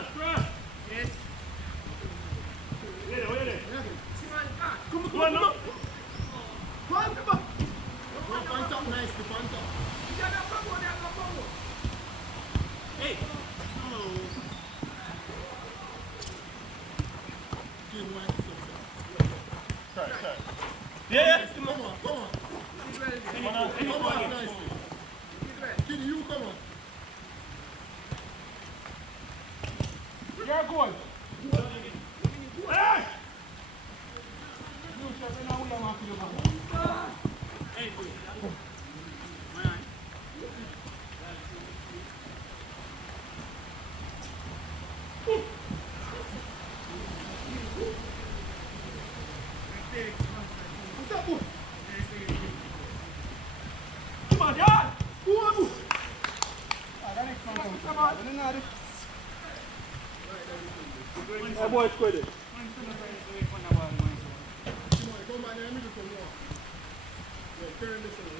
Yes. Come on, come on. Point up nicely, point up. Hey. Try. Yeah. Come on. Come on, nicely. Kid, you come on. You're good. Hey! Come on, John. That boy's quitting. Come back there, I'm going to come on. Turn this around.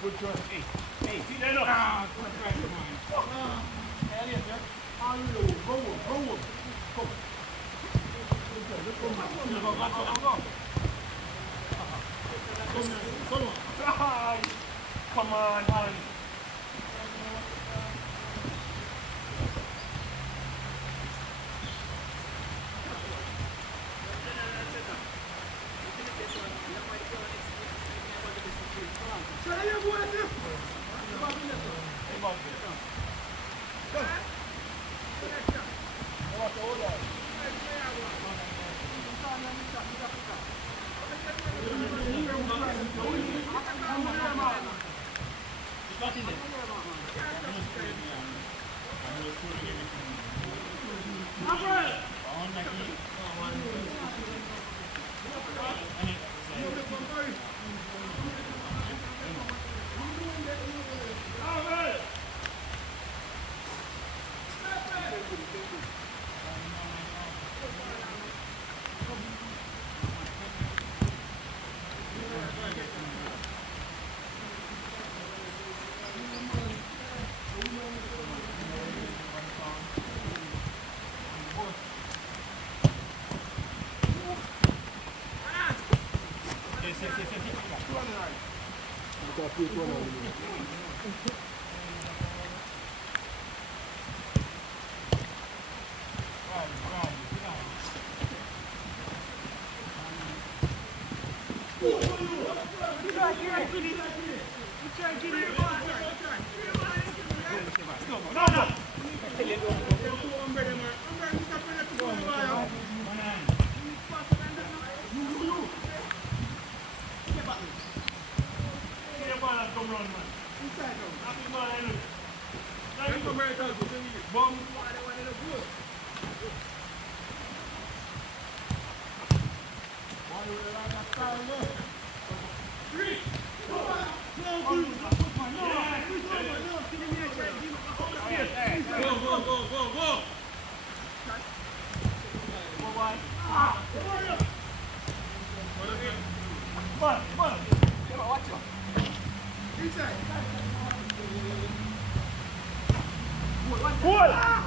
Good job. Hey, see that up. Come on, Alan. Cool.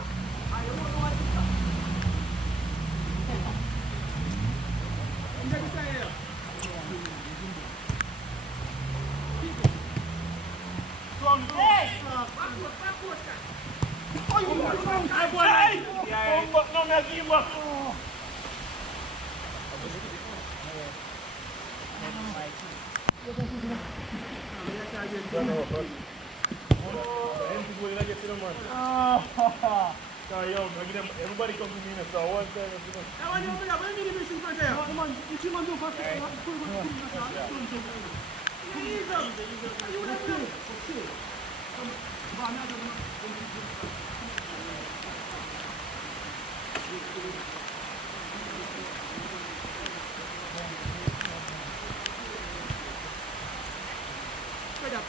No me aquí, everybody come to me and start one time.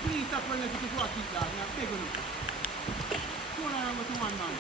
Please stop running to the water, keep that. I'm big on it. Two and I to one man.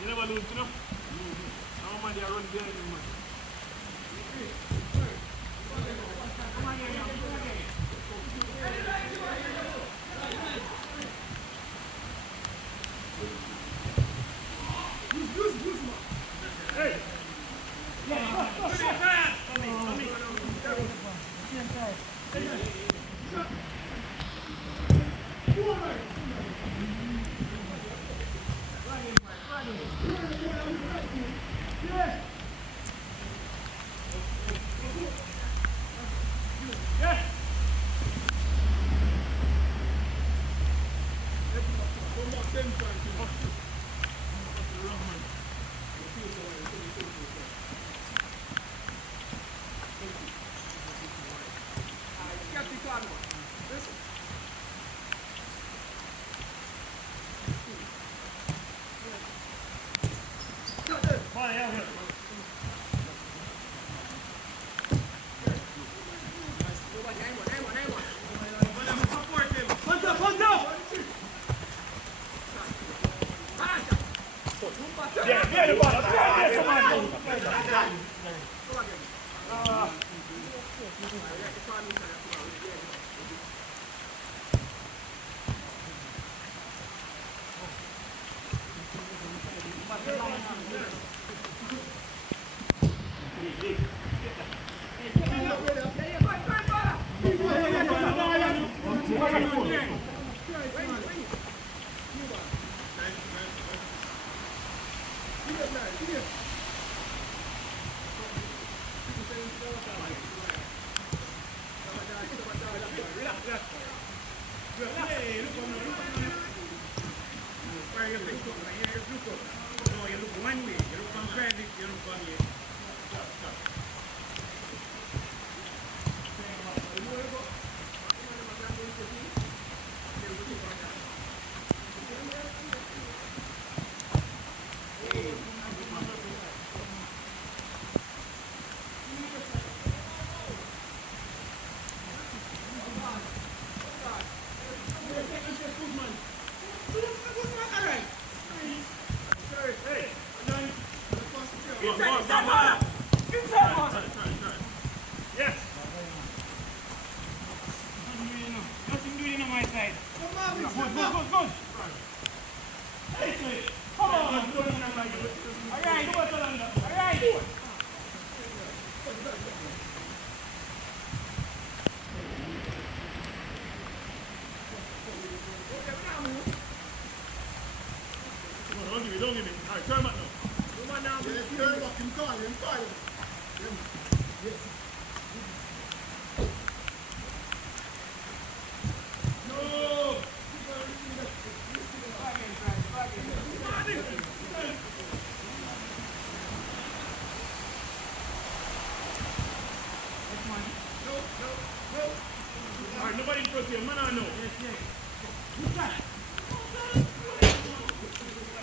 You never lose, you know? How many are running behind you, man? one way. You don't come private, you don't come here. Yes. Nothing doing on my side. Good. Come on. All right. Don't give me. All right, turn back now. No. All right, nobody in front of you, man or no? Yes.